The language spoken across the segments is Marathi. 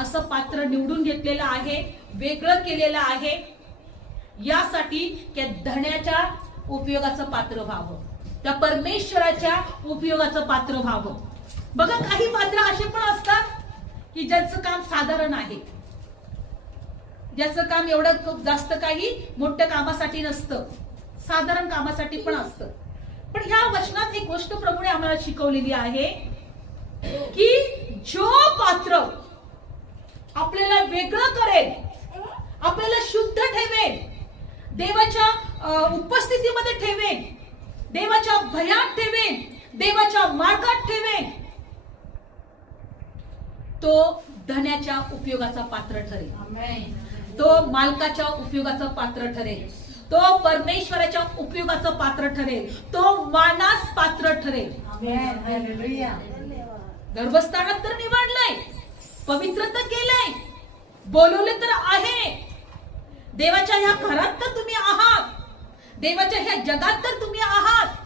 असं पात्र निवडून घेतलेलं आहे, वेगळं केलेलं आहे, यासाठी की धन्याच्या उपयोगाचं पात्र व्हावं, त्या परमेश्वराच्या उपयोगाचं पात्र व्हावं. बघा, काही पात्र असे पण असतात की ज्यांचं काम साधारण आहे, ज्याचं काम एवढं जास्त काही मोठ्या कामासाठी नसतं, साधारण कामासाठी पण असतं. पण ह्या वचनात एक गोष्ट प्रभूने आम्हाला शिकवलेली आहे की जो पात्र आपल्याला वेगळं करेल, आपल्याला शुद्ध ठेवेल, देवाच्या उपस्थितीमध्ये ठेवेल, देवाच्या भयात ठेवेल, देवाच्या मार्गात ठेवेल, तो धन्याच्या उपयोगाचा पात्र ठरेल, तो मालकाच्या उपयोगाचा पात्र ठरेल, तो परमेश्वराच्या उपयोगाचं पात्र ठरेल, तो मानास पात्र ठरेल. गर्भस्थानात तर निवडलंय, पवित्र तर केलंय, बोलवले तर आहे, देवाच्या ह्या घरात तर तुम्ही आहात, देवाच्या ह्या जगात तर तुम्ही आहात.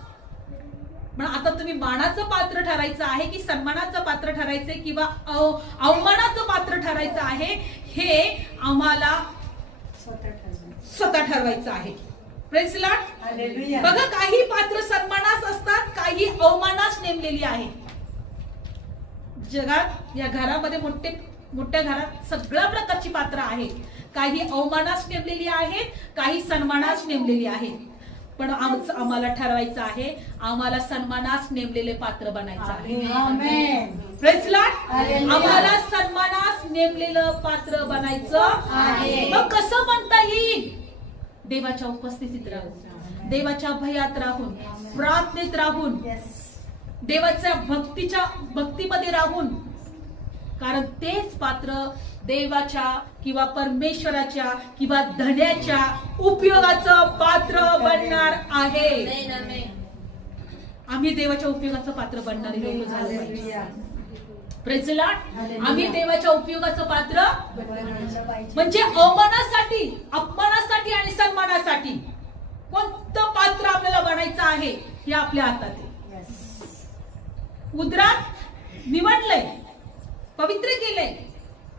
पण आता तुम्ही मानाचं पात्र ठरायचं आहे की सन्मानाचं पात्र ठरायचंय किंवा अवमानाचं पात्र ठरायचं आहे, हे आम्हाला स्वतः ठरवायचं आहे. Praise Lord. बघा, काही पात्र सन्मानास असतात, काही अवमानास नेमलेली आहे. जगात या घरामध्ये मोठ्या घरात सगळ्या प्रकारची पात्र आहेत, काही अवमानास नेमलेली आहेत, काही सन्मानास नेमलेली आहेत. पण आम्हाला ठरवायचं आहे, आम्हाला सन्मानास नेमलेले पात्र बनायचं आहे. Praise Lord. आम्हाला सन्मानास नेमलेलं पात्र बनायचं आहे. मग कसं म्हणता येईल? देवाच्या उपस्थितीत राहून, देवाच्या भयात राहून, प्रार्थनेत राहून, देवाच्या भक्तीमध्ये राहून. कारण तेच पात्र देवाच्या किंवा परमेश्वराच्या किंवा धन्याच्या उपयोगाचं पात्र बनणार आहे. आम्ही देवाच्या उपयोगाचं पात्र बनणारे लोक झाले पाहिजे. Praise Lord. आम्ही देवाच्या उपयोगाचं पात्र म्हणजे अवमानासाठी, अपमानासाठी आणि सन्मानासाठी कोणतं पात्र आपल्याला बनायचं आहे हे आपल्या हातात आहे. उदरात निवडलंय, पवित्र केलंय,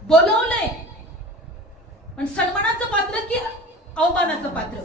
बोलवलंय, पण सन्मानाचं पात्र की अवमानाचं पात्र?